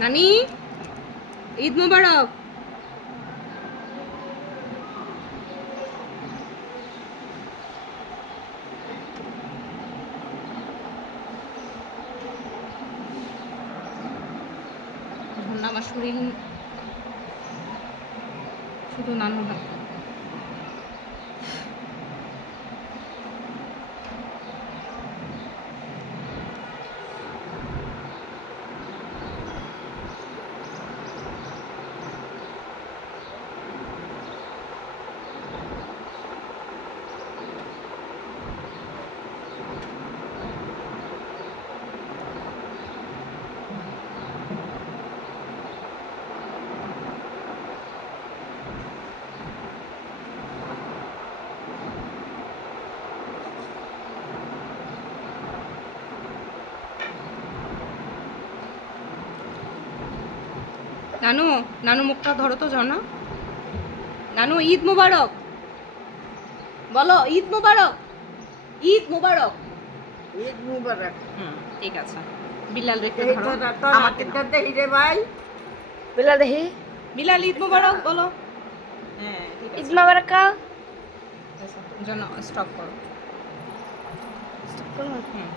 নানি ঈদ মোবারক। এখন আমার শরীর শুধু নানু ডাক্তার। নানু নানু মুখটা ধরো তো ঝর্ণা। নানু ঈদ মোবারক বলো, ঈদ মোবারক, ঈদ মোবারক। ঈদ মুবারক। ঠিক আছে। বিলাল রেখে এই ধরো। তো আমাকে আমাকে দাও। দেই রে ভাই। बिला दही বিলাল ঈদ মোবারক বলো। হ্যাঁ ঠিক আছে। इतना बड़ा का জন্য স্টপ করো। হুম